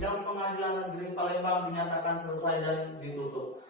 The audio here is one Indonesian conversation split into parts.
Sidang Pengadilan Negeri Palembang dinyatakan selesai dan ditutup.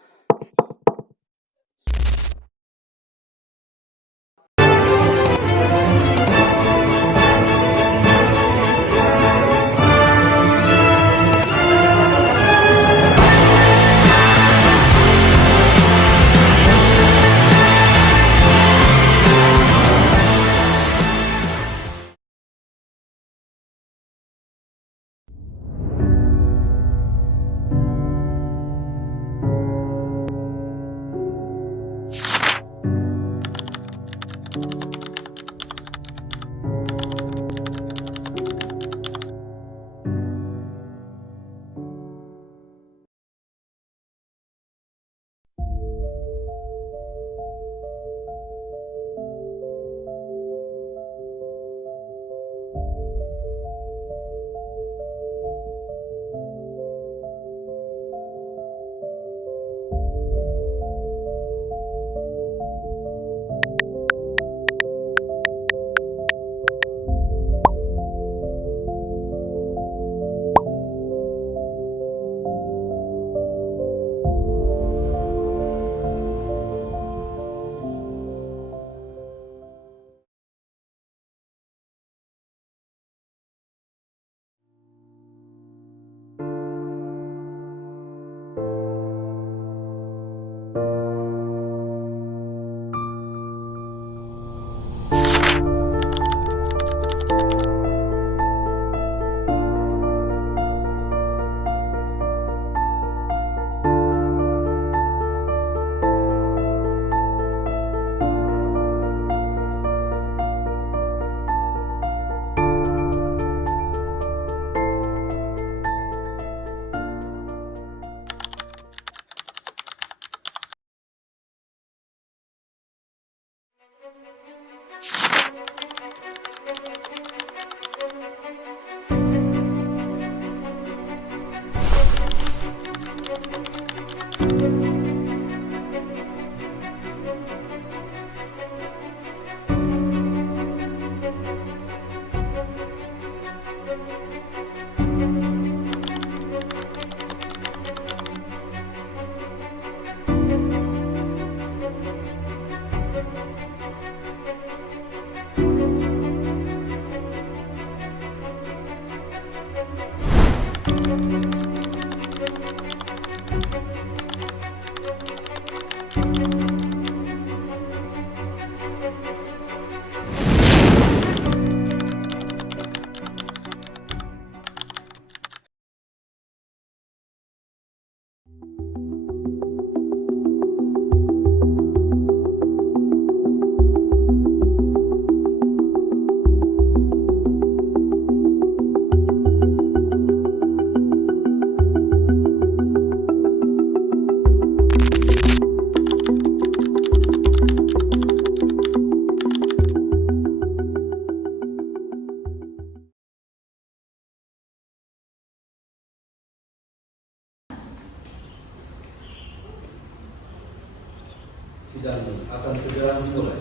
Sidang akan segera dimulai.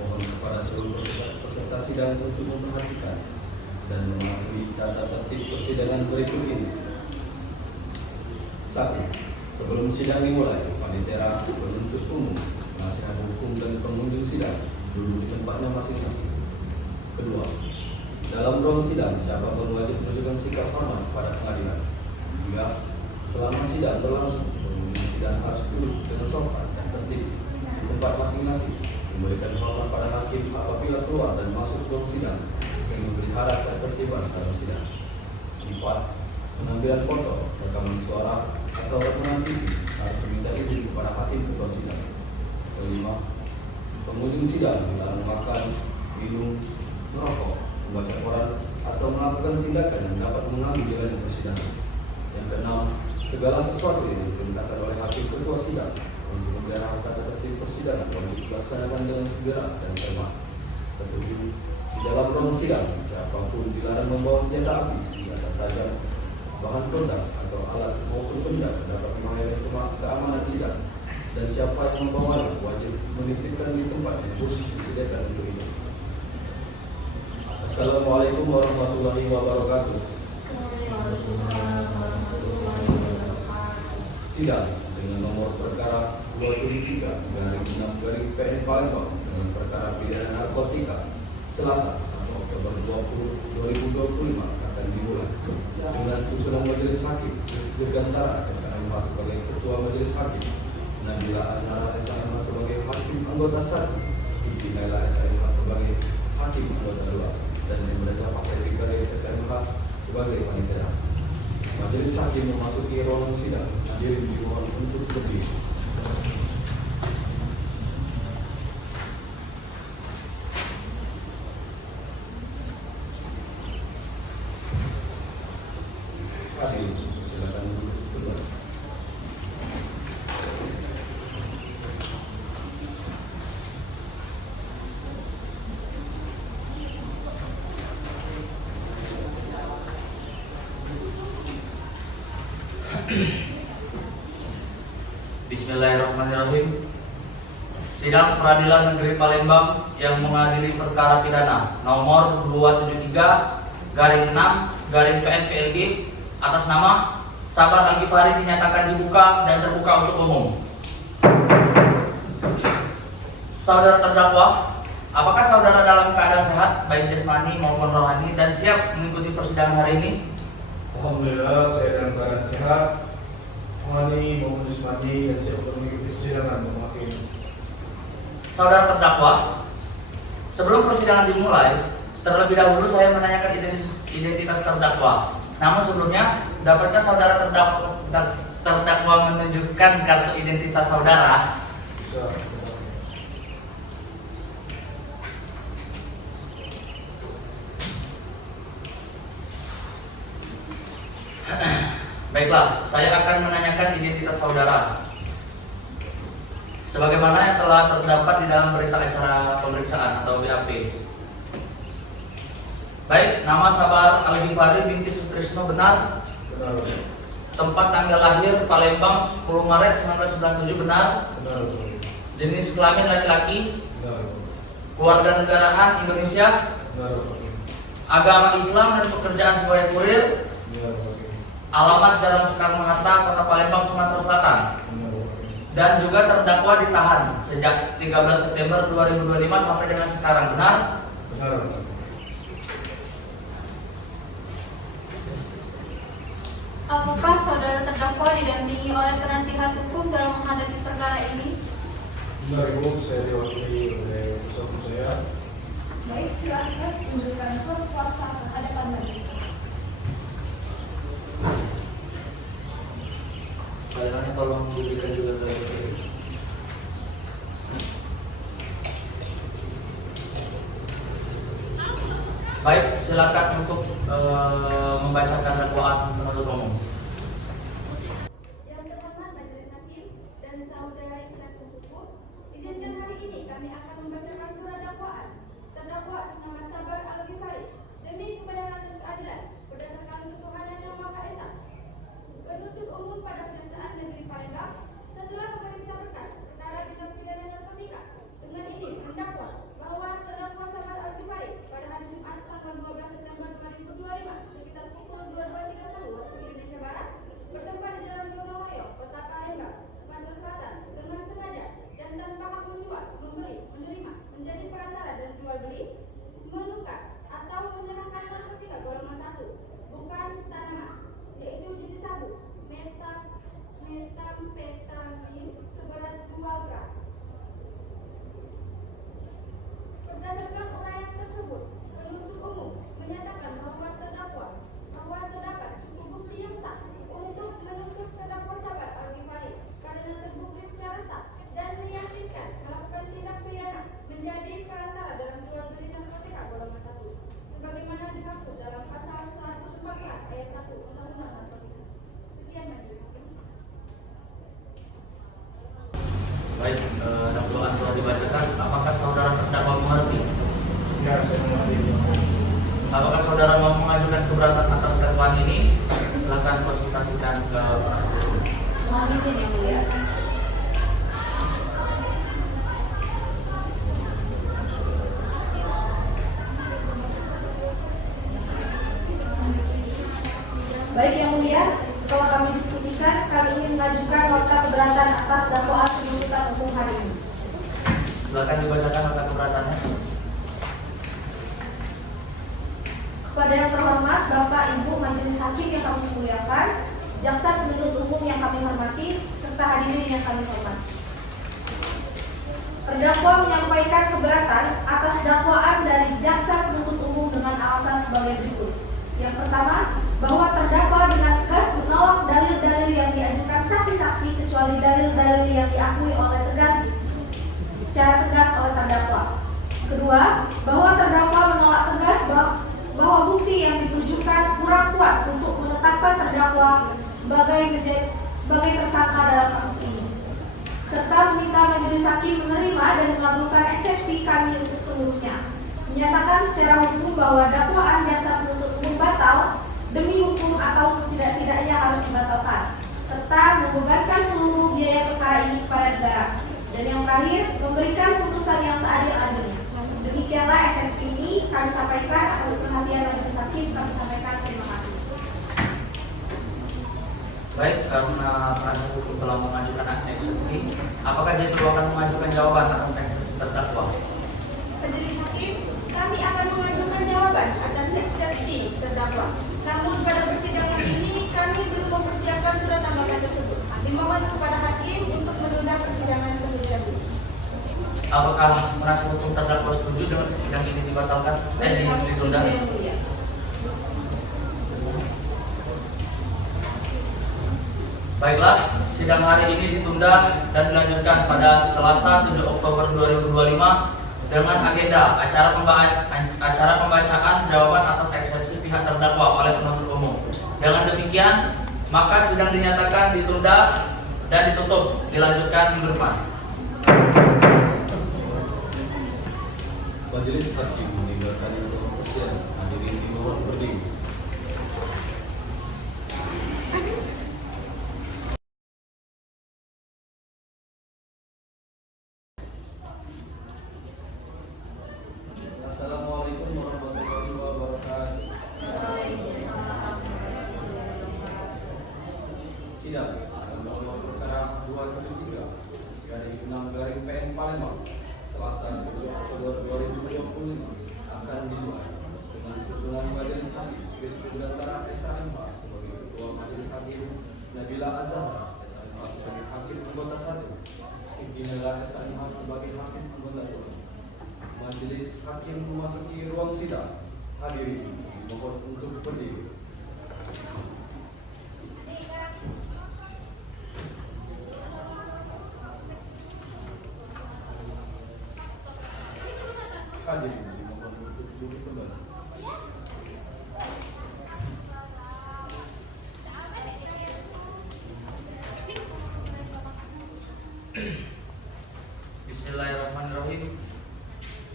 Mohon kepada seluruh peserta sidang untuk memperhatikan dan mematuhi tata tertib persidangan berikut ini. 1. Sebelum sidang dimulai, panitia, penuntut umum, penasihat hukum dan pengunjung sidang duduk di tempatnya masing-masing. 2. Dalam ruang sidang, siapapun wajib menunjukkan sikap hormat pada pengadilan. 3. Selama sidang berlangsung, pengunjung sidang harus duduk dengan sopan dan tertib di tempat masing-masing, memberikan hormat pada hakim apabila keluar dan masuk ruang sidang, dan memelihara ketertiban dalam sidang. 4. Pengambilan foto, rekaman suara atau rekaman video harus meminta izin kepada hakim ketua sidang. 5. Pengunjung sidang dilarang makan, minum, merokok, membaca koran atau melakukan tindakan yang dapat mengganggu jalannya persidangan. Yang 6. Segala sesuatu yang diperintahkan oleh hakim ketua sidang untuk memelihara tata tertib persidangan wajib dilaksanakan dengan segera dan cermat. 7. Di dalam ruang sidang, siapapun dilarang membawa senjata api, senjata tajam, bahan peledak atau alat maupun benda dapat membahayakan keamanan sidang, dan siapa yang membawanya wajib menitipkan di tempat yang khusus disediakan untuk itu. Assalamualaikum warahmatullahi wabarakatuh. Sidang dengan nomor perkara 273/6/PN Palembang dengan perkara pidana narkotika Selasa 1 Oktober 2025 akan dimulai dengan susunan majelis hakim Dirgantara SMH sebagai ketua majelis hakim, Nabila Azhara SMH sebagai hakim anggota 1, Siti Naila SMH sebagai hakim anggota 2, dan Imreza Fakhriyadi SMH sebagai panitia. Majelis hakim memasuki ruangan sidang. Hadirin dimohon untuk berdiri. Hadirin, silakan duduk keluar. Bismillahirrahmanirrahim. Sidang Peradilan Negeri Palembang yang mengadili perkara pidana nomor 273/6/PN-PLG atas nama Sabar Al-Ghifari dinyatakan dibuka dan terbuka untuk umum. Saudara terdakwa, apakah saudara dalam keadaan sehat baik jasmani maupun rohani dan siap mengikuti persidangan hari ini? Alhamdulillah, saya dalam keadaan sehat, rohani maupun jasmani, dan siap untuk mengikuti persidangan memakai. Saudara terdakwa, sebelum persidangan dimulai, terlebih dahulu saya menanyakan identitas terdakwa. Namun sebelumnya, dapatkah saudara terdakwa menunjukkan kartu identitas saudara? Bisa. Baiklah, saya akan menanyakan identitas saudara sebagaimana yang telah terdapat di dalam berita acara pemeriksaan atau BAP. Baik, nama Sabar Al-Ghifari binti Sutrisno benar? Benar. Tempat tanggal lahir Palembang 10 Maret 1997 benar? Benar. Jenis kelamin laki-laki? Benar. Keluarga negaraan Indonesia? Benar. Agama Islam dan pekerjaan sebagai kurir? Benar. Alamat Jalan Soekarno-Hatta, Kota Palembang, Sumatera Selatan. Dan juga terdakwa ditahan sejak 13 September 2025 sampai dengan sekarang, benar? Benar. Apakah saudara terdakwa didampingi oleh penasihat hukum dalam menghadapi perkara ini? Benar, Ibu, saya diwakili oleh kuasa hukum saya. Baik, silakan memberikan surat kuasa kehadapan majelis. Bayangannya tolong diberikan juga ke Baik, silakan untuk membacakan dakwaan penuntut umum. Yang terhormat majelis hakim dan saudara penasihat hukum, izinkan hari ini kami akan membacakan surat dakwaan terdakwa atas nama Sabar Al-Ghifari demi kebenaran dan keadilan berdasarkan ketuhanan yang Maha Esa. Penuntut umum pada Kejaksaan Negeri Palembang setelah memeriksa berkas perkara tindak pidana narkotika dengan ini mendakwa bahwa terdakwa Sabar Al-Ghifari pada hari Jumat tanggal 12 September 2025 sekitar pukul 22.30 waktu Indonesia Barat bertempat di Jalan Gotong Royong, Kota Palembang, Sumatera Selatan dengan sengaja dan tanpa hak menjual, membeli, menerima, menjadi perantara dan jual beli, menukar atau menyerahkan narkotika golongan 1 bukan tanaman, yaitu jenis sabu, metamfetamin seberat 2 gram. Berdasarkan uraian tersebut, penuntut umum menyatakan bahwa terdapat cukup bukti yang sah untuk menuntut terdakwa Sabar Al-Ghifari karena terbukti secara sah dan meyakinkan melakukan tindak pidana menjadi perantara dalam jual beli narkotika golongan 1 sebagaimana dimaksud dalam pasal 114 ayat 1 Undang-Undang Narkotika. Sekian majelis hakim. Baik, dakwaan telah dibacakan. Apakah saudara terdakwa mengerti? Ya, saya mengerti. Apakah saudara mau mengajukan keberatan atas dakwaan ini? Silakan konsultasikan ke penasihat hukum. Mohon izin yang mulia. Baik, mengajukan nota keberatan atas dakwaan penuntutan umum hari ini. Silakan dibacakan nota keberatannya. Kepada yang terhormat Bapak Ibu Majelis Hakim yang kami muliakan, jaksa penuntut umum yang kami hormati, serta hadirin yang kami hormati. Terdakwa menyampaikan keberatan atas dakwaan dari jaksa penuntut umum dengan alasan sebagai berikut. Yang pertama, bahwa terdakwa dengan tegas menolak dalil-dalil yang diajukan saksi-saksi kecuali dalil-dalil yang diakui secara tegas oleh terdakwa. Kedua, bahwa terdakwa menolak tegas bahwa bukti yang ditujukan kurang kuat untuk menetapkan terdakwa sebagai tersangka dalam kasus ini, serta meminta majelis hakim menerima dan mengabulkan eksepsi kami untuk seluruhnya. Menyatakan secara hukum bahwa dakwaan jaksa penuntut umum batal demi hukum atau setidak-tidaknya harus dibatalkan, serta membebankan seluruh biaya perkara ini kepada negara. Dan yang terakhir, memberikan putusan yang seadil-adilnya. Demikianlah eksepsi ini kami sampaikan atas perhatian majelis hakim. Kami sampaikan terima kasih. Baik, karena penasihat hukum telah mengajukan eksepsi, apakah JPU akan mengajukan jawaban atas eksepsi terdakwa? Majelis Hakim, kami akan mengajukan jawaban atas eksepsi terdakwa. Namun pada persidangan ini kami belum mempersiapkan surat tanggapan tersebut. Dimohon kepada hakim untuk menunda persidangan terlebih dahulu. Apakah penasihat hukum terdakwa setuju dengan sidang ini dibatalkan? Kami Ditunda? setuju, Yang Mulia. Baiklah, sidang hari ini ditunda dan dilanjutkan pada Selasa 7 Oktober 2025 dengan agenda acara pembacaan jawaban atas eksepsi pihak terdakwa oleh penuntut umum. Dengan demikian, maka sidang dinyatakan ditunda dan ditutup, dilanjutkan minggu depan. Majelis hakim meninggalkan persidangan. Hadirin dimohon berdiri. Assalamualaikum warahmatullahi wabarakatuh. Sidang nomor perkara 273/6/PN Palembang Selasa 7 Oktober 2025 akan dimulai dengan susunan majelis hakim Krisdantara SHMH sebagai ketua majelis hakim, Nabila Azhar SHMH sebagai hakim anggota 1, Siti Nela SHMH sebagai hakim anggota 2. Majelis hakim memasuki ruang sidang. Hadirin dimohon untuk berdiri. Hadirin dimohon untuk duduk kembali. Bismillahirrahmanirrahim.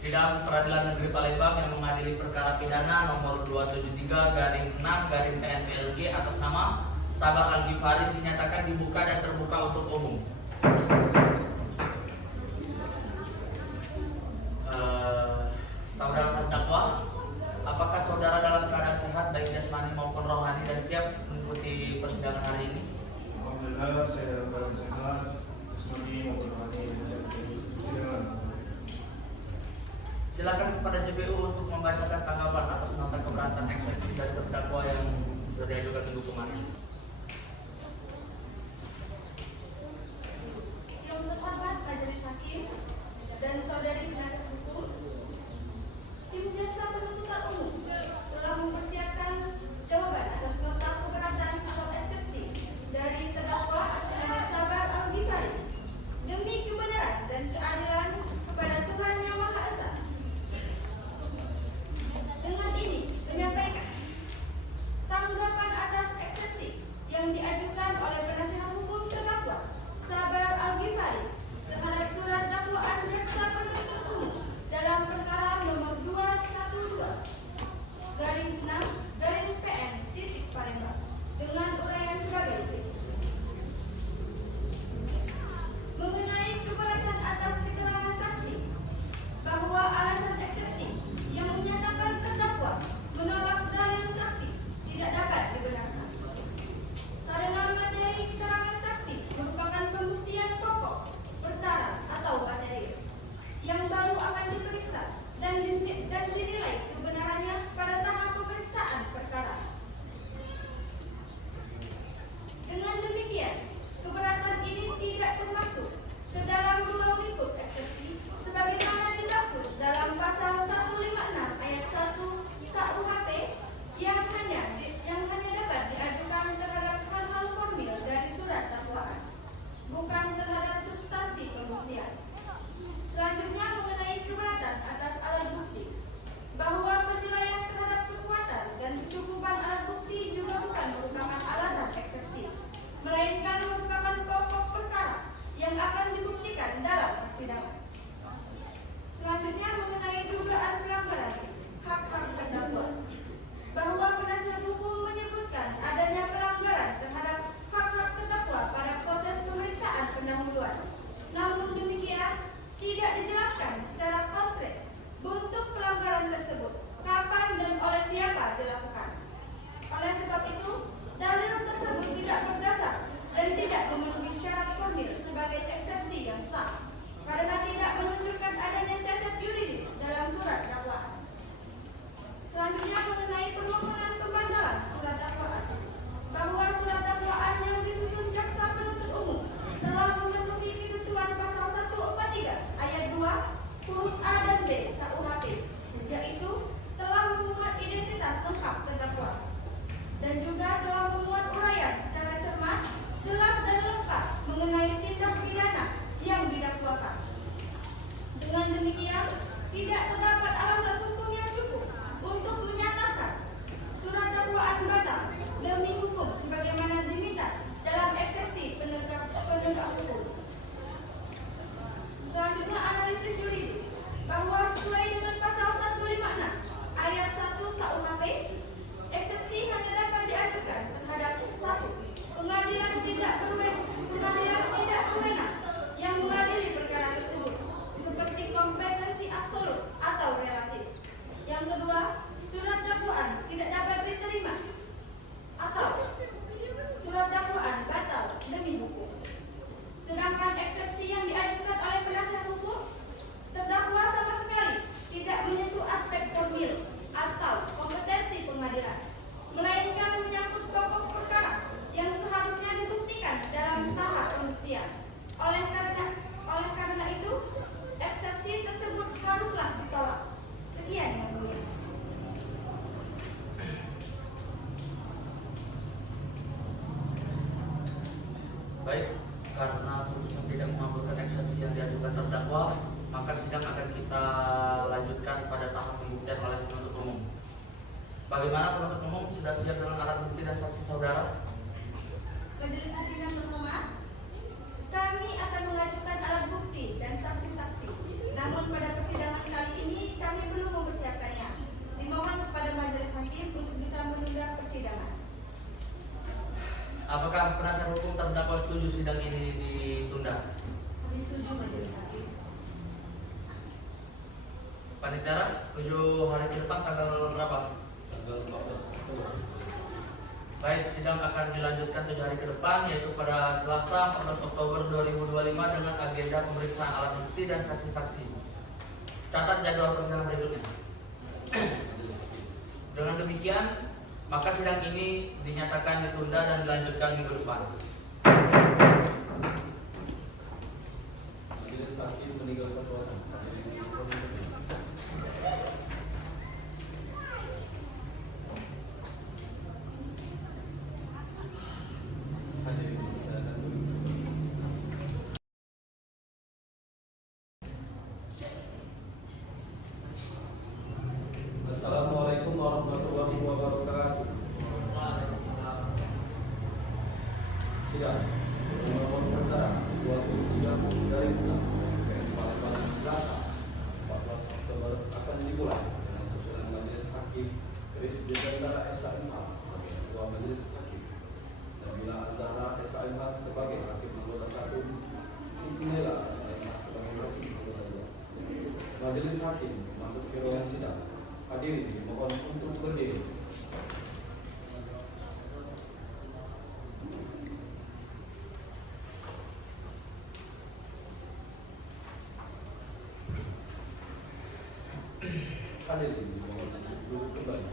Sidang Peradilan Negeri Palembang yang mengadili perkara pidana nomor 273/6/PN PLG atas nama Sabar Al-Ghifari dinyatakan dibuka dan terbuka untuk umum. Saudara terdakwa, apakah saudara dalam keadaan sehat baik jasmani maupun rohani dan siap mengikuti persidangan hari ini? Alhamdulillah, saya dalam keadaan sehat, jasmani maupun rohani, dan siap mengikuti persidangan. Silakan kepada JPU untuk membacakan tanggapan atas nota keberatan eksepsi dari terdakwa yang sudah diajukan minggu kemarin. Yang terhormat majelis hakim dan saudari penasihat hukum, tim jaksa penuntutan umum telah mempersiapkan jawaban atas nota keberatan atau eksepsi dari terdakwa atas nama Sabar Al-Ghifari demi kebenaran dan keadilan kepada Tuhan Yang Maha Esa. Dengan ini menyampaikan tanggapan atas eksepsi Bagaimana penuntut umum sudah siap dengan alat bukti dan saksi saudara? Majelis Hakim yang terhormat, kami akan mengajukan alat bukti dan saksi-saksi. Namun pada persidangan kali ini kami belum mempersiapkannya. Dimohon kepada Majelis Hakim untuk bisa menunda persidangan. Apakah penasihat hukum terdakwa setuju sidang ini ditunda? Kami setuju Majelis Hakim. Panitia 7 hari ke depan tanggal berapa? Tanggal 14 Oktober. Baik, sidang akan dilanjutkan 7 hari ke depan, yaitu pada Selasa 14 Oktober 2025 dengan agenda pemeriksaan alat bukti dan saksi-saksi. Catat jadwal persidangan berikutnya. Dengan demikian, maka sidang ini dinyatakan ditunda dan dilanjutkan minggu depan. Majelis Hakim meninggalkan ruangan. Hadirin dipersilakan duduk. Assalamualaikum warahmatullahi wabarakatuh. Sidang nomor perkara 23 dari 6 Palembang Selasa 14 Oktober akan dimulai dengan susunan Majelis Hakim Kris Dirgantara SHMH sebagai Ketua Majelis Hakim, Nabila Azhara SHMH sebagai Hakim Anggota 1, Siti Nela SHMH sebagai Hakim Anggota 2. Majelis Hakim masuk ke ruangan sidang. Hadirin dimohon untuk berdiri. Hadirin dimohon untuk duduk kembali.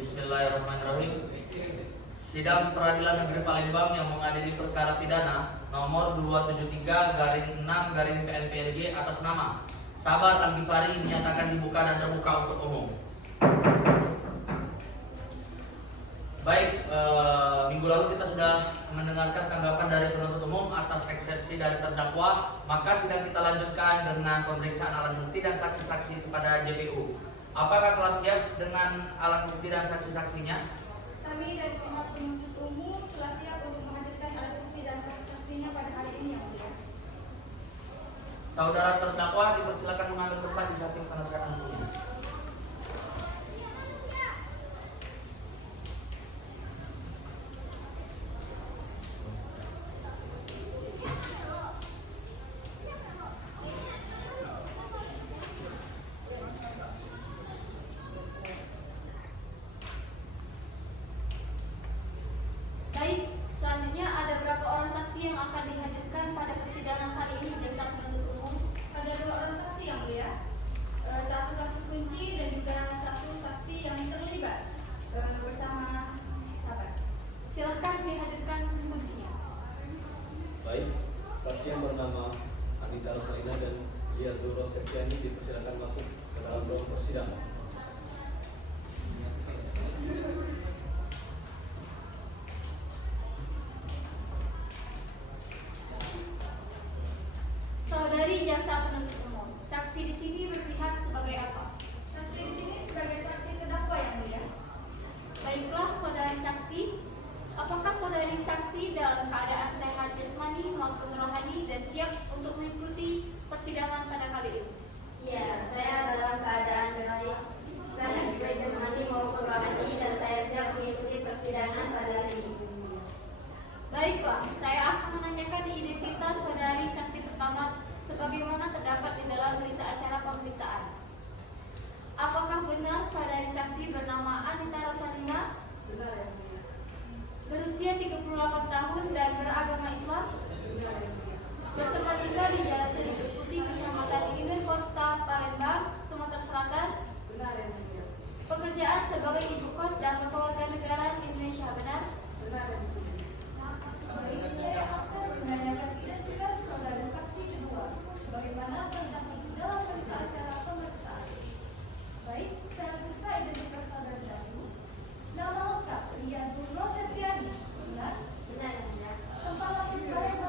Bismillahirrahmanirrahim. Sidang Peradilan Negeri Palembang yang mengadili perkara pidana nomor 273/6/PNPNG atas nama Sabar Al-Ghifari dinyatakan dibuka dan terbuka untuk umum. Baik, minggu lalu kita sudah mendengarkan tanggapan dari penuntut umum atas eksepsi dari terdakwa. Maka sidang kita lanjutkan dengan pemeriksaan alat bukti dan saksi-saksi kepada JPU. Apakah telah siap dengan alat bukti dan saksi-saksinya? Kami dari pihak penuntut umum telah siap untuk menghadirkan alat bukti dan saksi-saksinya pada hari ini yang mulia. Saudara terdakwa dipersilakan mengambil tempat di samping penasihat hukumnya. Baik, selanjutnya ada berapa orang saksi yang akan dihadirkan pada persidangan kali ini jaksa penuntut umum? Ada 2 orang saksi yang mulia, satu saksi kunci dan juga satu saksi yang terlibat bersama Sabar. Silahkan dihadirkan saksinya. Baik, saksi yang bernama Anita Rosalina dan Lia Zuro Septiani dipersilakan masuk ke dalam ruang persidangan. Saudari jaksa penuntut umum, saksi di sini berpihak sebagai apa? Saksi di sini sebagai saksi terdakwa yang mulia. Baiklah, saudari saksi, apakah saudari saksi dalam keadaan sehat jasmani maupun rohani dan siap untuk mengikuti persidangan pada kali ini? Ya, saya dalam keadaan sehat jasmani maupun rohani dan saya siap mengikuti persidangan pada hari ini. Baiklah, saya akan menanyakan identitas saudari saksi pertama sebagaimana terdapat di dalam berita acara pemeriksaan. Apakah benar saudari saksi bernama Anita Rosalina? Benar ya, mulia. Berusia 38 tahun dan beragama Islam? Benar ya, mulia. Bertempat tinggal di Jalan Sedikit Putih, Kecamatan Ilir, Kota Palembang, Sumatera Selatan? Benar ya, mulia. Pekerjaan sebagai ibu kos dan kewarganegaraan Indonesia, benar? Benar ya, mulia. Baik, saya akan menanyakan identitas saudara saksi kedua sebagaimana terdapat di dalam berita acara pemeriksaan. Baik, saya periksa identitas saudara dahulu. Nama lengkap Lia Zuro Septiani, benar? Benar ya, mulia. Tempat lahir Palembang,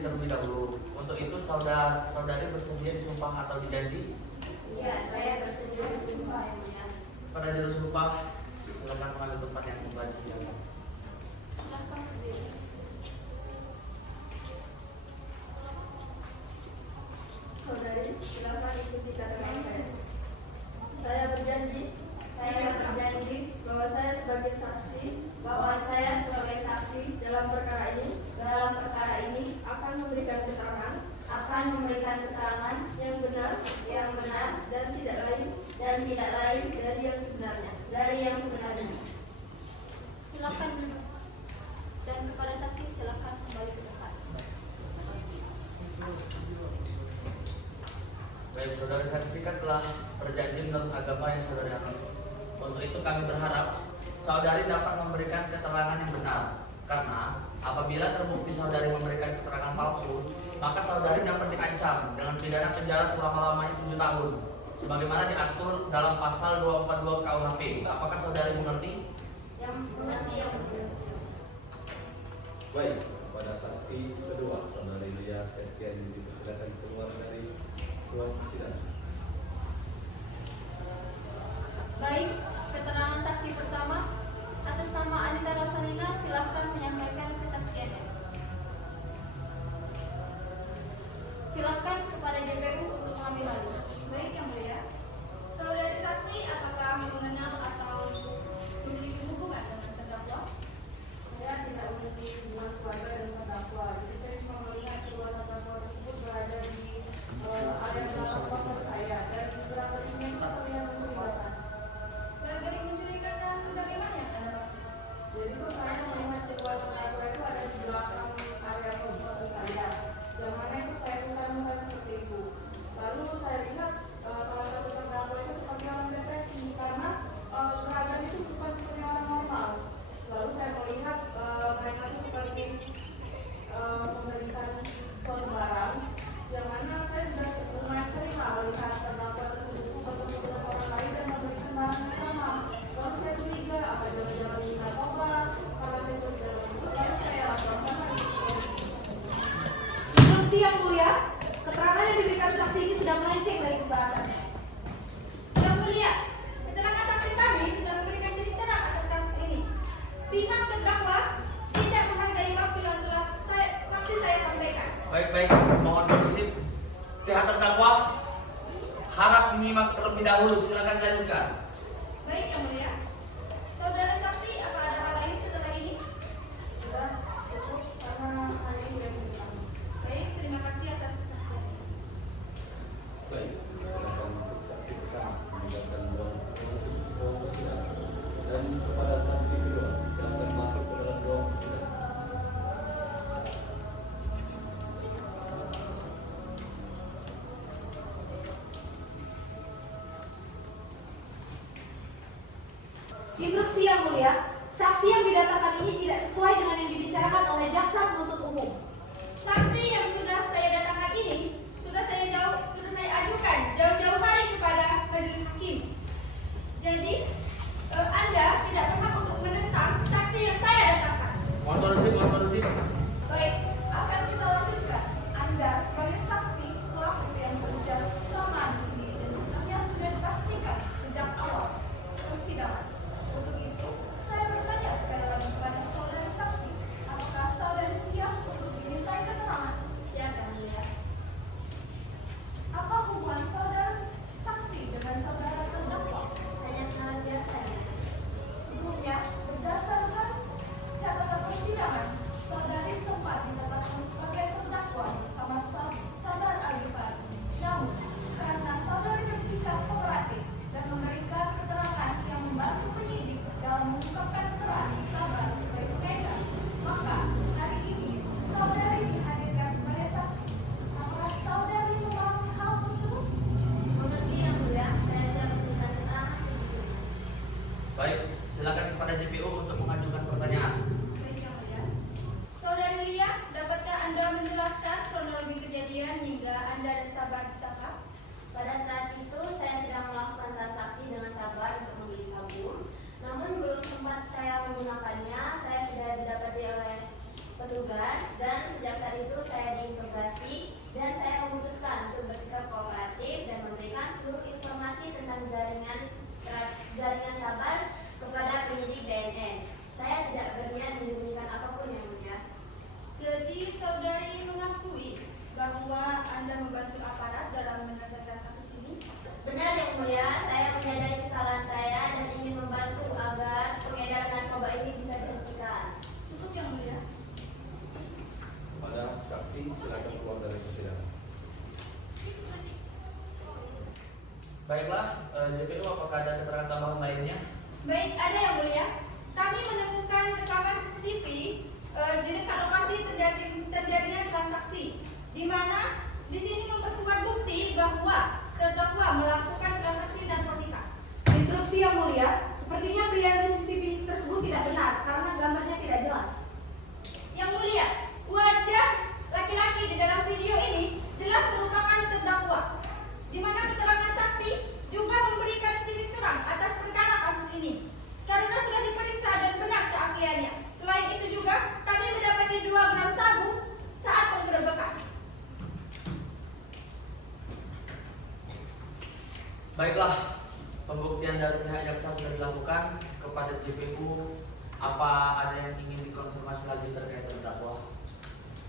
diri terlebih dahulu. Untuk itu saudari bersedia disumpah atau dijanji? Iya, saya bersedia bersumpah yang mulia. Pada juru sumpah, silakan mengambil tempat yang telah disediakan. Silakan berdiri. Saudari, silakan ikuti kata saya. Saya berjanji bahwa saya sebagai saksi dalam perkara ini akan memberikan keterangan yang benar dan tidak lain dari yang sebenarnya. Silakan duduk. Dan kepada saksi silakan kembali ke tempat. Baik, saudari saksikan telah berjanji menurut agama yang saudari anut. Untuk itu kami berharap saudari dapat memberikan keterangan yang benar. Karena apabila terbukti saudari memberikan keterangan palsu, maka saudari dapat diancam dengan pidana penjara selama-lamanya 7 tahun. Sebagaimana diatur dalam pasal 242 KUHP. Apakah saudari mengerti? Yang mengerti yang benar. Baik, pada saksi kedua, saudari Lia Septian dipersilakan keluar dari ruang persidangan. Baik, keterangan saksi pertama atas nama Anita Rosalina silakan menyampaikan kesaksiannya. Silakan kepada JPU untuk mengambil alih. Baik yang mulia. Saudari saksi, apakah mengenal atau memiliki hubungan dengan terdakwa? Saya tidak memiliki hubungan keluarga dengan terdakwa. Jadi saya cuma melihat kedua terdakwa tersebut berada di area belakang kosan saya dan beberapa ini terlihat mencurigakan. Beragam mencurigakan bagaimana yang Anda maksud? Jadi itu saya melihat kedua terdakwa itu ada di belakang area kosan saya. Yang mana itu kayak bukan seperti itu. Lalu saya lihat salah satu terdakwa itu seperti orang depresi karena gerakan itu bukan seperti orang normal. Lalu saya melihat mereka itu seperti memberikan suatu barang yang mana saya sudah lumayan sering melihat terdakwa tersebut bertemu dengan orang lain dan memberikan barang yang sama. Lalu saya curiga apa jangan-jangan ini narkoba, karena saya curiga kemudian saya laporkan lagi ke polisi. Instruksi yang mulia, keterangan yang diberikan saksi ini sudah melenceng dari pembahasannya. Yang mulia, keterangan saksi kami sudah memberikan titik terang atas kasus ini. Pihak terdakwa tidak menghargai waktu yang telah saksi saya sampaikan. Baik, mohon kondusif. Pihak terdakwa harap menyimak terlebih dahulu. Silakan dilanjutkan. Baik yang mulia. Saudara saksi, apa ada hal lain setelah ini? Sudah cukup karena hanya itu yang saya tahu. Baik, terima kasih atas kesaksiannya. Baik, silakan untuk saksi pertama meninggalkan ruang persidangan. Dan kepada saksi kedua, silakan masuk ke dalam ruang persidangan. Instruksi yang mulia, saksi yang didatangkan ini tidak sesuai dengan yang dibicarakan oleh jaksa penuntut umum. Saksi yang sudah saya datangkan ini sudah saya ajukan jauh-jauh hari kepada majelis hakim. Jadi Anda tidak berhak untuk menentang saksi yang saya datangkan. Mohon kondusif. Baik, akan kita lanjutkan. Anda sebagai saksi pelaku yang bekerja sama di sini dan tugasnya sudah dipastikan sejak awal persidangan. Untuk itu, saya bertanya sekali lagi kepada saudari saksi, apakah saudari siap untuk dimintai keterangan? Siap yang mulia. Apa hubungan saudara saksi dengan saudara terdakwa? Hanya kenalan biasa ya. Sebelumnya, berdasarkan catatan persidangan, saudari sempat ditetapkan sebagai terdakwa bersama saudara Alifan. Namun, karena saudari bersikap kooperatif dan memberikan keterangan yang membantu penyidik dalam mengungkapkan peran saudara sebagai pengedar, maka hari ini saudari dihadirkan sebagai saksi. Apakah saudari memahami hal tersebut? Mengerti yang mulia, saya siap memberikan keterangan setuju. Baik, silakan kepada JPU untuk mengajukan pertanyaan. Baik yang mulia. Saudari Lia, dapatkah Anda menjelaskan kronologi kejadian hingga Anda dan Sabar ditangkap? Pada saat itu saya sedang melakukan transaksi dengan Sabar untuk membeli sabun. Namun belum sempat saya menggunakannya, saya sudah didapati oleh petugas dan sejak saat itu saya diminta saksi silakan keluar dari persidangan. Baiklah, JPU apakah ada keterangan tambahan lainnya? Baik, ada yang mulia. Kami menemukan rekaman CCTV di dekat lokasi terjadinya transaksi, di mana di sini memperkuat bukti bahwa terdakwa melakukan transaksi narkotika. Interupsi yang mulia, sepertinya pria di CCTV tersebut tidak benar karena gambarnya tidak jelas. Yang mulia, wajah laki-laki di dalam video ini jelas merupakan terdakwa, di mana keterangan saksi juga memberikan titik terang atas perkara kasus ini karena sudah diperiksa dan benar keasliannya. Selain itu juga kami mendapati 2 gram sabu saat penggerebekan. Baiklah, pembuktian dari pihak jaksa sudah dilakukan. Kepada JPU, apa ada yang ingin dikonfirmasi lagi terkait terdakwa?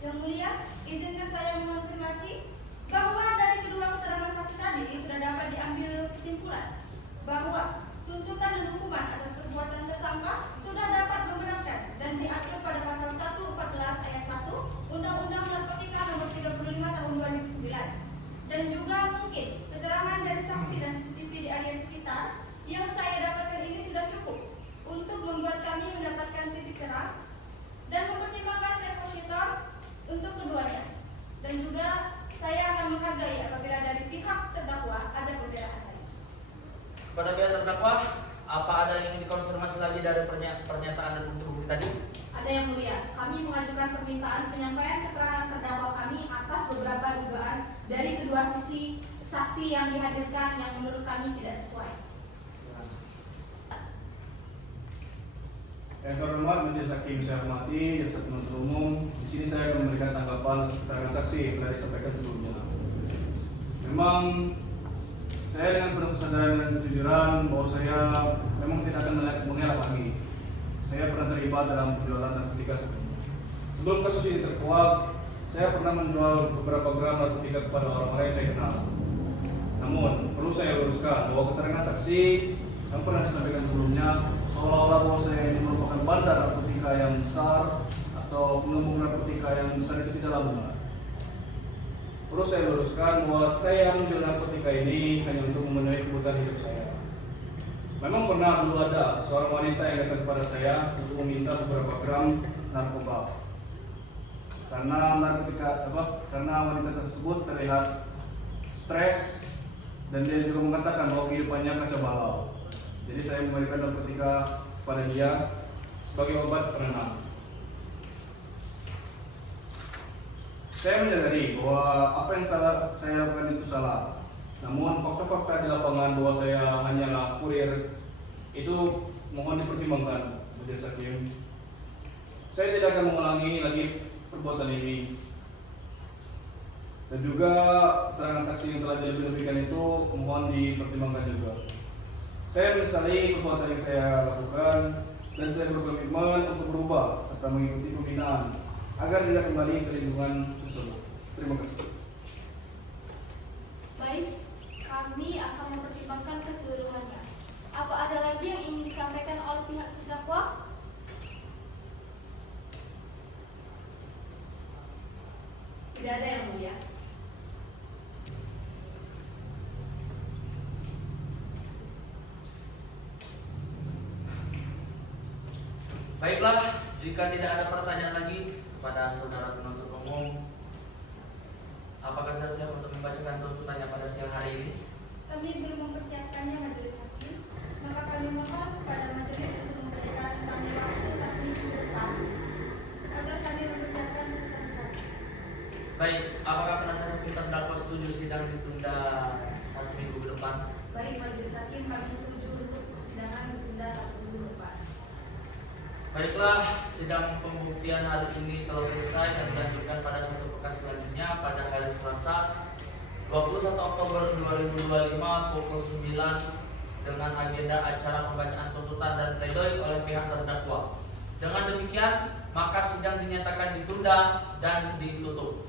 Yang mulia, izinkan saya mengonfirmasi bahwa dari kedua keterangan saksi tadi sudah dapat diambil kesimpulan bahwa tuntutan dan hukuman atas perbuatan tersangka sudah dapat memberatkan dan diatur pada pasal 114 ayat 1 Undang-Undang Narkotika Nomor 35 Tahun 2009. Dan juga mungkin keterangan dari saksi dan CCTV di area sekitar yang saya dapatkan ini sudah cukup untuk membuat kami mendapatkan titik terang dan mempertimbangkan depositor untuk keduanya. Dan juga saya akan menghargai apabila dari pihak terdakwa ada pembelaan lain. Kepada pihak terdakwa, apa ada yang ingin dikonfirmasi lagi dari pernyataan dan bukti-bukti tadi? Ada yang mulia, kami mengajukan permintaan penyampaian keterangan terdakwa kami atas beberapa dugaan dari kedua sisi saksi yang dihadirkan yang menurut kami tidak sesuai. Yang terhormat Majelis Hakim saya hormati, jaksa penuntut umum. Di sini saya akan memberikan tanggapan keterangan saksi yang telah disampaikan sebelumnya. Memang saya dengan penuh kesadaran dan kejujuran bahwa saya memang tidak akan mengelak lagi. Saya pernah terlibat dalam penjualan narkotika sebelumnya. Sebelum kasus ini terkuak, saya pernah menjual beberapa gram narkotika kepada orang-orang yang saya kenal. Namun perlu saya luruskan bahwa keterangan saksi yang pernah disampaikan sebelumnya seolah-olah bahwa saya ini merupakan bandar narkotika yang besar atau pengembang narkotika yang besar itu tidaklah benar. Perlu saya luruskan bahwa saya menjual narkotika ini hanya untuk memenuhi kebutuhan hidup saya. Memang pernah dulu ada seorang wanita yang datang kepada saya untuk meminta beberapa gram narkoba. Karena wanita tersebut terlihat stres dan dia juga mengatakan bahwa kehidupannya kacau balau. Jadi saya memberikan narkotika kepada dia sebagai obat penenang. Saya menyadari bahwa apa yang telah saya lakukan itu salah. Namun fakta-fakta di lapangan bahwa saya hanyalah kurir itu mohon dipertimbangkan Majelis Hakim. Saya tidak akan mengulangi lagi perbuatan ini. Dan juga keterangan saksi yang telah diberikan itu mohon dipertimbangkan juga. Saya menyesali perbuatan yang saya lakukan dan saya berkomitmen untuk berubah serta mengikuti pembinaan agar tidak kembali ke lingkungan tersebut. Terima kasih. Baik, kami akan mempertimbangkan keseluruhannya. Apa ada lagi yang ingin disampaikan oleh pihak terdakwa? Tidak ada yang mulia. Baiklah, jika tidak ada pertanyaan lagi kepada saudara penuntut umum, apakah sudah siap untuk membacakan tuntutannya pada siang hari ini? Kami belum mempersiapkannya Majelis Hakim, maka kami mohon kepada majelis untuk memberikan kami waktu 1 minggu ke depan agar kami mempersiapkan tuntutan kami. Baik, apakah penasihat hukum terdakwa setuju sidang ditunda 1 minggu ke depan? Baik, Majelis Hakim, kami setuju untuk persidangan ditunda 1 minggu depan. Baiklah, sidang pembuktian hari ini telah selesai dan dilanjutkan pada 1 pekan selanjutnya pada hari Selasa 21 Oktober 2025 pukul 9 dengan agenda acara pembacaan tuntutan dan pledoi oleh pihak terdakwa. Dengan demikian, maka sidang dinyatakan ditunda dan ditutup.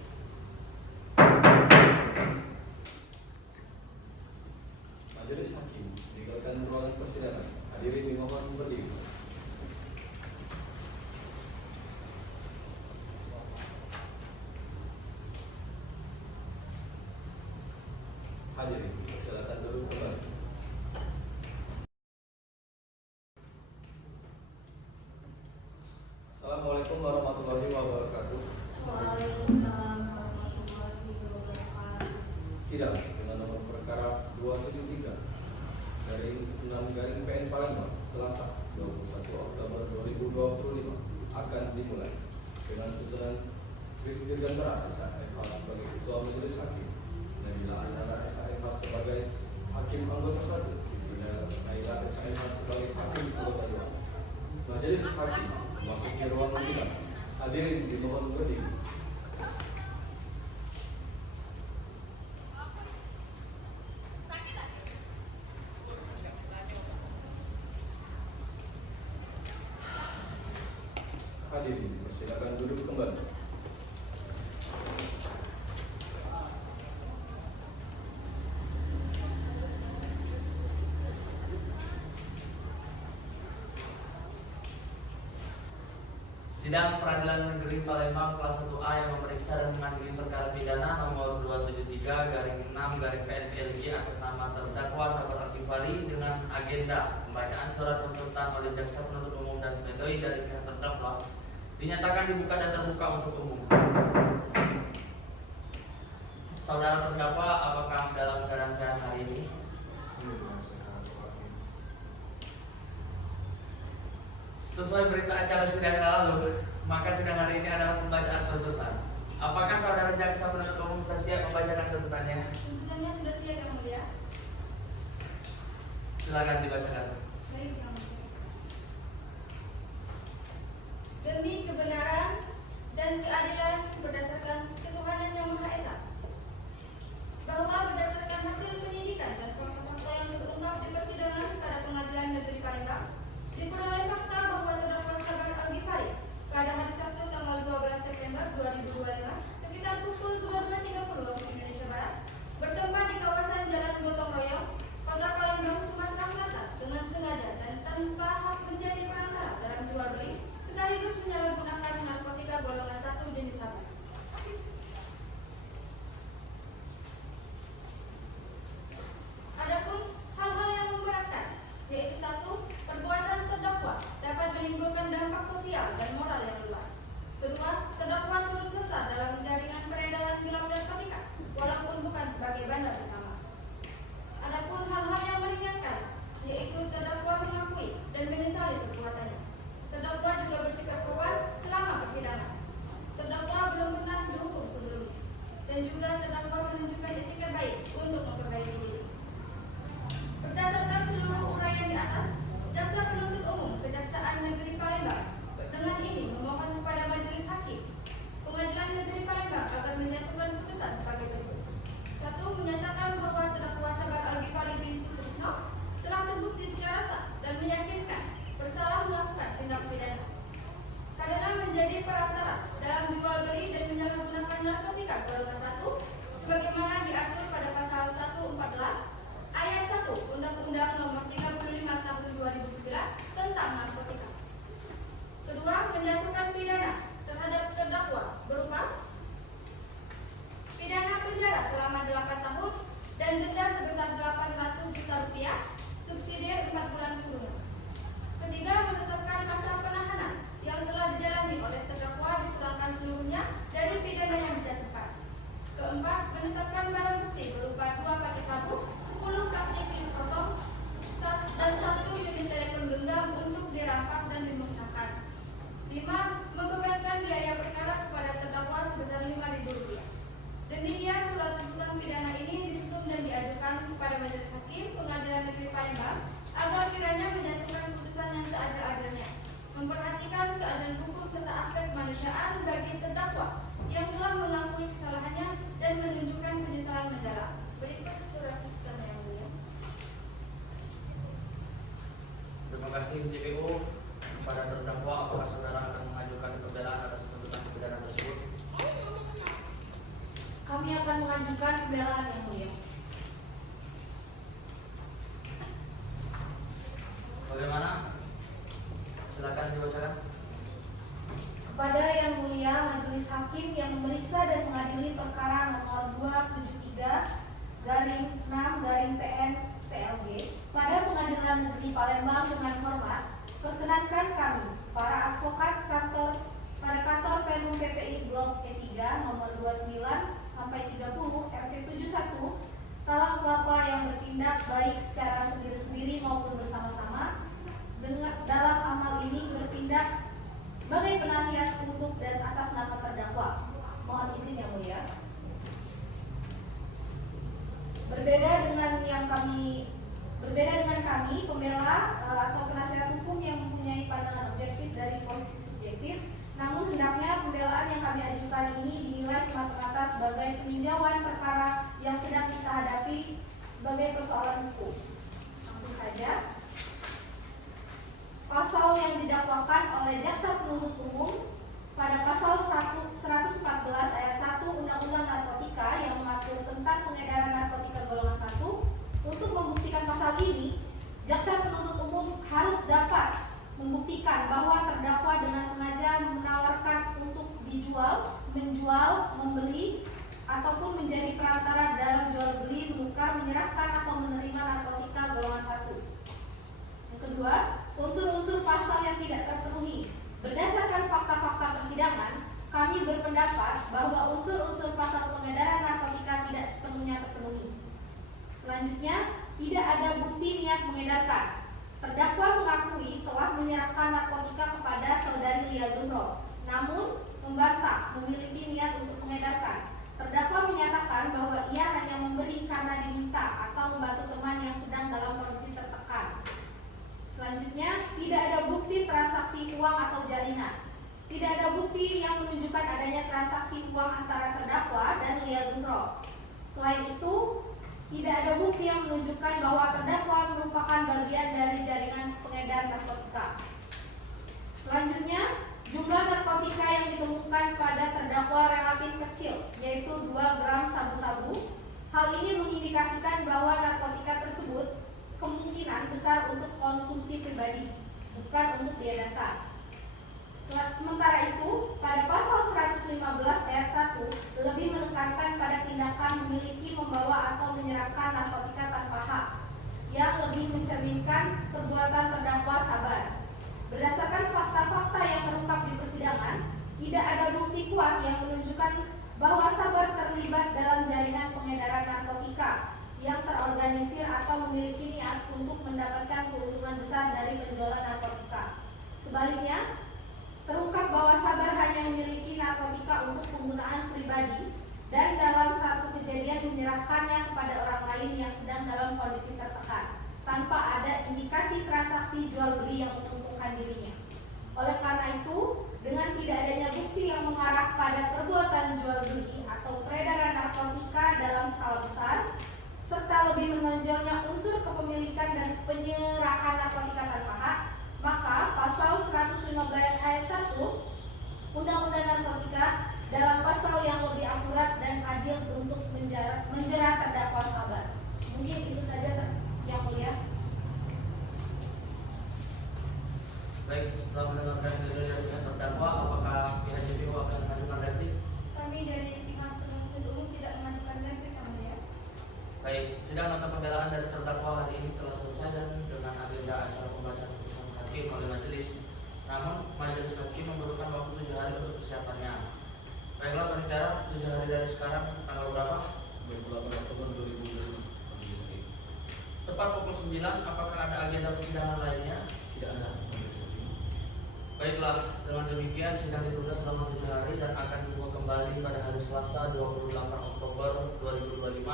Majelis Hakim meninggalkan ruangan persidangan. Hadirin dimohon berdiri. Assalamualaikum warahmatullahi wabarakatuh. Waalaikumsalam warahmatullahi wabarakatuh. Sidang dengan nomor perkara 273 garing 6 garing PN Palembang Selasa 21 Oktober 2025 akan dimulai dengan susunan Kris Dirgantara SHMH sebagai Ketua Majelis Hakim, Nabila Ananda SHMH sebagai Hakim Anggota 1, Siti Naila SHMH sebagai Hakim Anggota 2. Majelis Hakim memasuki ruang sidang. Hadirin dimohon berdiri. Hadirin, persilakan duduk kembali. Sidang Peradilan Negeri Palembang kelas 1A yang memeriksa dan mengadili perkara pidana nomor 273/6/PN/PLG atas nama terdakwa Sabar Al-Ghifari dengan agenda pembacaan surat tuntutan oleh jaksa penuntut umum dan pledoi dari pihak terdakwa dinyatakan dibuka dan terbuka untuk umum. Saudara terdakwa, apakah dalam keadaan sehat hari ini? Sesuai berita acara sidang lalu, maka sidang hari ini adalah pembacaan tuntutan. Apakah saudara jaksa penuntut umum sudah siap membacakan tuntutannya? Tuntutannya sudah siap yang mulia. Silakan dibacakan. Baik yang mulia. Demi kebenaran dan keadilan berdasarkan ketuhanan yang Maha Esa, bahwa berdasarkan hasil penyidikan dan fakta-fakta yang terungkap di persidangan pada Pengadilan Negeri Palembang, diperoleh fakta bahwa terdakwa Sabar Al-Ghifari pada hari Sabtu tanggal 12 September 2025 sekitar pukul 22.30 waktu Indonesia Barat bertempat di kawasan Jalan Gotong Royong, Kota Palembang, Sumatera Selatan dengan sengaja dan tanpa hak menjadi perantara dalam jual beli sekaligus menyalahgunakan narkotika golongan 1 jenis sabu. Adapun hal-hal yang memberatkan, yaitu 1. Perbuatan terdakwa dapat menimbulkan dampak sosial dan moral yang luas. 2. Terdakwa turut serta dalam jaringan peredaran gelap narkotika, walaupun bukan sebagai bandar utama. Adapun hal-hal yang meringankan, yaitu terdakwa mengakui dan menyesali perbuatannya. Terdakwa juga bersikap sopan selama persidangan. Terdakwa belum pernah dihukum sebelumnya, dan juga terdakwa menunjukkan etikat baik untuk memperbaiki diri. Berdasarkan seluruh uraian di atas, jaksa penuntut umum Kejaksaan Negeri Palembang dengan ini memohon kepada Majelis Hakim Pengadilan Negeri Palembang agar menjatuhkan putusan sebagai berikut. 1. Menyatakan bahwa terdakwa Sabar Al-Ghifari bin Sutrisno telah terbukti secara sah dan meyakinkan bersalah melakukan tindak pidana karena menjadi perantara dalam jual beli dan menyalahgunakan narkotika golongan 1 sebagaimana diatur pada pasal 114 Ayat 1 Undang-Undang Nomor 35 Tahun 2009 tentang narkotika. 2. Menjatuhkan pidana terhadap terdakwa berupa pidana penjara selama 8 tahun dan denda sebesar 800 juta rupiah, subsidi 4 bulan kurungan. 3. Menetapkan masa penahanan yang telah dijalani oleh terdakwa dikurangkan seluruhnya dari pidana yang dijatuhkan. 4. Menetapkan barang bukti berupa 2 paket sabu, 10 plastik film kosong, dan 1 unit telepon genggam untuk dirampas dan dimusnahkan. 5. Membebankan biaya perkara kepada terdakwa sebesar Rp5.000. Demikian surat tuntutan pidana ini disusun dan diajukan kepada Majelis Hakim Pengadilan Negeri Palembang agar kiranya menjatuhkan putusan yang seadil-adilnya, memperhatikan keadilan hukum serta aspek kemanusiaan bagi terdakwa yang telah mengakui kesalahannya dan menunjukkan penyesalan mendalam. Berikut surat tuntutan yang mulia. Terima kasih JPU. Kepada terdakwa, apakah saudara akan mengajukan pembelaan atas tuntutan pidana tersebut? Kami akan mengajukan pembelaan yang mulia. Bagaimana? Silakan dibacakan. Kepada Yang Mulia Majelis Hakim yang memeriksa dan mengadili perkara nomor 273/6/PN/PLG pada Pengadilan Negeri Palembang dengan hormat, perkenankan kami, para advokat kantor untuk dan atas nama terdakwa. Mohon izin yang mulia. Berbeda dengan kami, pembela atau penasihat hukum yang mempunyai pandangan objektif dari posisi subjektif, namun hendaknya pembelaan yang kami ajukan ini dinilai semata-mata sebagai peninjauan perkara yang sedang kita hadapi sebagai persoalan hukum. Langsung saja. Pasal yang didakwakan oleh jaksa penuntut umum pada pasal 114 ayat 1 Undang-Undang Narkotika yang mengatur tentang pengedaran narkotika golongan 1. Untuk membuktikan pasal ini, jaksa penuntut umum harus dapat membuktikan bahwa terdakwa dengan sengaja menawarkan untuk dijual, menjual, membeli, ataupun menjadi perantara dalam jual beli, menukar, menyerahkan atau menerima narkotika golongan 1. Yang kedua, unsur-unsur pasal yang tidak terpenuhi. Berdasarkan fakta-fakta persidangan, kami berpendapat bahwa unsur-unsur pasal pengedaran narkotika tidak sepenuhnya terpenuhi. Selanjutnya, tidak ada bukti niat mengedarkan. Terdakwa mengakui telah menyerahkan narkotika kepada saudari Lia Zumro, namun membantah memiliki niat untuk mengedarkan. Terdakwa menyatakan bahwa ia hanya memberi karena diminta atau membantu teman yang sedang dalam kondisi tertekan. Selanjutnya, tidak ada bukti transaksi uang atau jalinan. Tidak ada bukti yang menunjukkan adanya transaksi uang antara terdakwa dan Lia Zumro. Selain itu, tidak ada bukti yang menunjukkan bahwa terdakwa merupakan bagian dari jaringan pengedar narkotika. Selanjutnya, jumlah narkotika yang ditemukan pada terdakwa relatif kecil, yaitu 2 gram sabu-sabu. Hal ini mengindikasikan bahwa narkotika tersebut kemungkinan besar untuk konsumsi pribadi, bukan untuk diedarkan. Sementara itu, pada pasal 115 ayat 1 lebih menekankan pada tindakan memiliki, membawa atau menyerahkan narkotika tanpa hak, yang lebih mencerminkan perbuatan terdakwa sabar. Berdasarkan fakta-fakta yang terungkap di persidangan, tidak ada bukti kuat yang menunjukkan bahwa sabar terlibat dalam jaringan pengedaran narkotika yang terorganisir atau memiliki niat untuk mendapatkan keuntungan besar dari penjualan narkotika. Sebaliknya, terungkap bahwa sabar hanya memiliki narkotika untuk penggunaan pribadi dan dalam satu kejadian menyerahkannya kepada orang lain yang sedang dalam kondisi tertekan, tanpa ada indikasi transaksi jual beli yang menguntungkan dirinya. Oleh karena itu, dengan tidak adanya bukti yang mengarah pada perbuatan jual beli atau peredaran narkotika dalam skala besar, serta lebih menonjolnya unsur kepemilikan dan penyerahan narkotika tanpa hak, maka pasal 115 ayat 1 Undang-Undang Narkotika dalam pasal yang lebih akurat dan adil untuk menjerat terdakwa sabar. Mungkin itu saja yang mulia. Baik, setelah mendengarkan dari pihak terdakwa, apakah pihak JPU akan mengajukan replik? Kami dari pihak penuntut umum tidak mengajukan replik, yang mulia. Baik, sidang nota pembelaan dari terdakwa hari ini telah selesai dan dengan agenda acara pembacaan putusan hakim oleh majelis. Namun, majelis hakim memerlukan waktu 7 hari untuk persiapannya. Baiklah, panitia, 7 hari dari sekarang tanggal berapa? 28 Oktober 2020. Tepat pukul 9. Apakah ada agenda persidangan lainnya? Tidak ada. Baiklah, dengan demikian sidang ditunda selama 7 hari dan akan dibuka kembali pada hari Selasa 28 Oktober 2025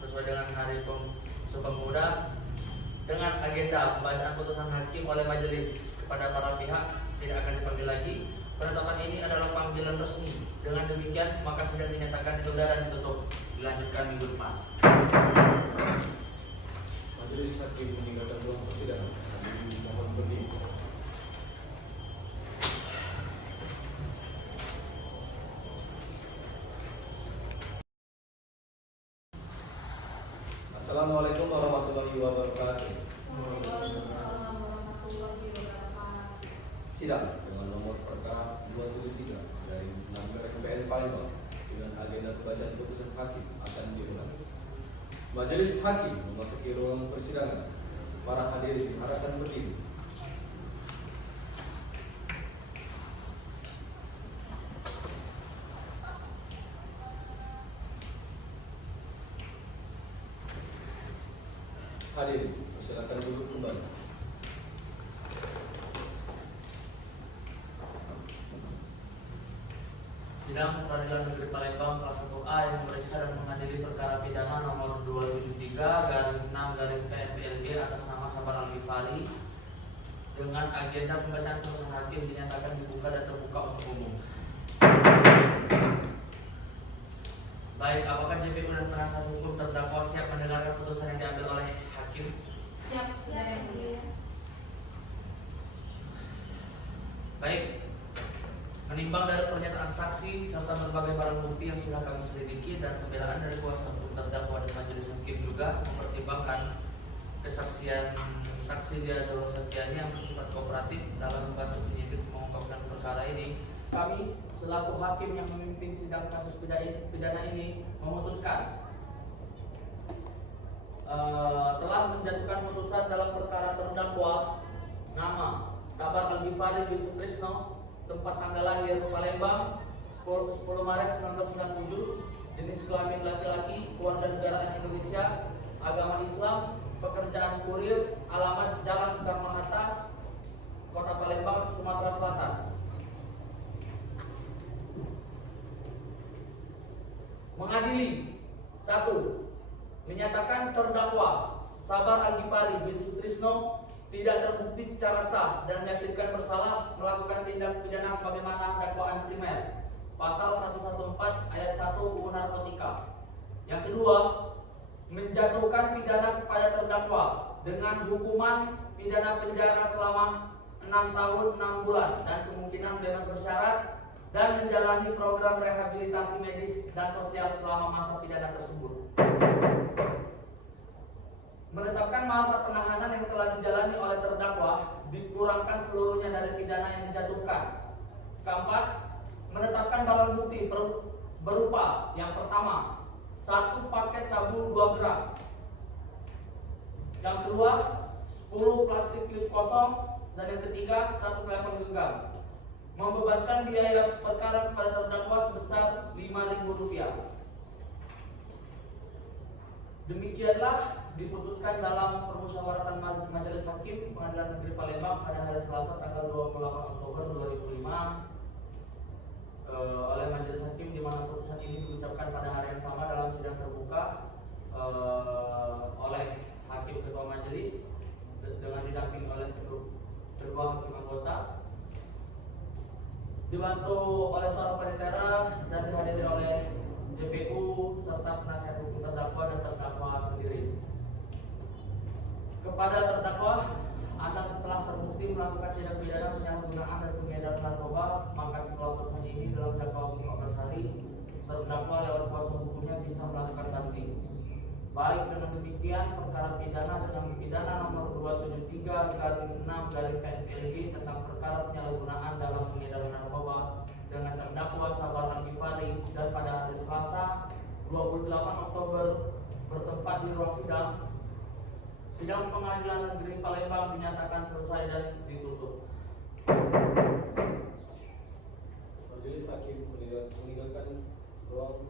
sesuai dengan hari Sumpah Pemuda dengan agenda pembacaan putusan hakim oleh majelis kepada para pihak tidak akan dipanggil lagi. Penetapan ini adalah panggilan resmi. Dengan demikian maka sidang dinyatakan ditunda dan ditutup. Dilanjutkan minggu depan. Majelis hakim meninggalkan ruang persidangan. Kami mohon berdiri. Assalamualaikum warahmatullahi wabarakatuh. Waalaikumsalam warahmatullahi wabarakatuh. Sidang dengan nomor perkara 273 dari 6 PN Palembang dengan agenda pembacaan putusan hakim akan diulang. Majelis hakim memasuki ruang persidangan. Para hadirin diharapkan berdiri. Hadirin, silakan duduk kembali. Sidang Peradilan Negeri Palembang kelas 1A yang memeriksa dan mengadili perkara pidana nomor 273/6/PNPLG atas nama Sabar Al-Ghifari dengan agenda pembacaan putusan hakim dinyatakan dibuka dan terbuka untuk umum. Baik, apakah JPU dan penasihat hukum terdakwa siap mendengarkan putusan yang diambil oleh hakim? Siap, sudah yang mulia. Baik, menimbang dari pernyataan saksi serta berbagai barang bukti yang sudah kami selidiki dan pembelaan dari kuasa hukum terdakwa dan majelis hakim juga mempertimbangkan kesaksian saksi Dia Zoro Septiani yang bersifat kooperatif dalam membantu penyidik mengungkapkan perkara ini. Kami selaku hakim yang memimpin sidang kasus pidana ini memutuskan telah menjatuhkan putusan dalam perkara terdakwa nama Sabar Al-Ghifari bin Sutrisno, tempat tanggal lahir Palembang 10 Maret 1997, jenis kelamin laki-laki, kewarganegaraan Indonesia, agama Islam, pekerjaan kurir, alamat Jalan Soekarno-Hatta, Kota Palembang, Sumatera Selatan. Mengadili 1. Menyatakan terdakwa Sabar Al-Ghifari bin Sutrisno tidak terbukti secara sah dan meyakinkan bersalah melakukan tindak pidana sebagaimana dakwaan primer pasal 114 ayat 1 UU Narkotika. Yang kedua, menjatuhkan pidana kepada terdakwa dengan hukuman pidana penjara selama 6 tahun 6 bulan dan kemungkinan bebas bersyarat dan menjalani program rehabilitasi medis dan sosial selama masa pidana tersebut. Menetapkan masa penahanan yang telah dijalani oleh terdakwa dikurangkan seluruhnya dari pidana yang dijatuhkan. Keempat, menetapkan barang bukti berupa yang pertama 1 paket sabu 2 gram, yang kedua 10 plastik klip kosong, dan yang ketiga 1 telepon genggam. Membebankan biaya perkara kepada terdakwa sebesar Rp5.000. Demikianlah diputuskan dalam permusyawaratan Majelis Hakim Pengadilan Negeri Palembang pada hari Selasa tanggal 28 Oktober 2005 oleh Majelis Hakim, di mana putusan ini diucapkan pada hari yang sama dalam sidang terbuka oleh Hakim Ketua Majelis dengan didampingi oleh kedua hakim anggota, dibantu oleh seorang penetera dan dihadiri oleh JPU serta penasihat hukum terdakwa dan terdakwa sendiri. Kepada terdakwa, Anda telah terbukti melakukan tindak pidana penyalahgunaan dan pengedaran narkoba, maka setelah putusan ini dalam jangka waktu 15 hari, terdakwa lewat kuasa hukumnya bisa melakukan banding. Baik, dengan demikian perkara pidana dengan pidana nomor 273/6/PNPLG tentang perkara penyalahgunaan dalam pengedaran narkoba dengan terdakwa Sabar Al-Ghifari dan pada hari Selasa 28 Oktober bertempat di ruang sidang Pengadilan Negeri Palembang dinyatakan selesai dan ditutup. Majelis Hakim meninggalkan ruang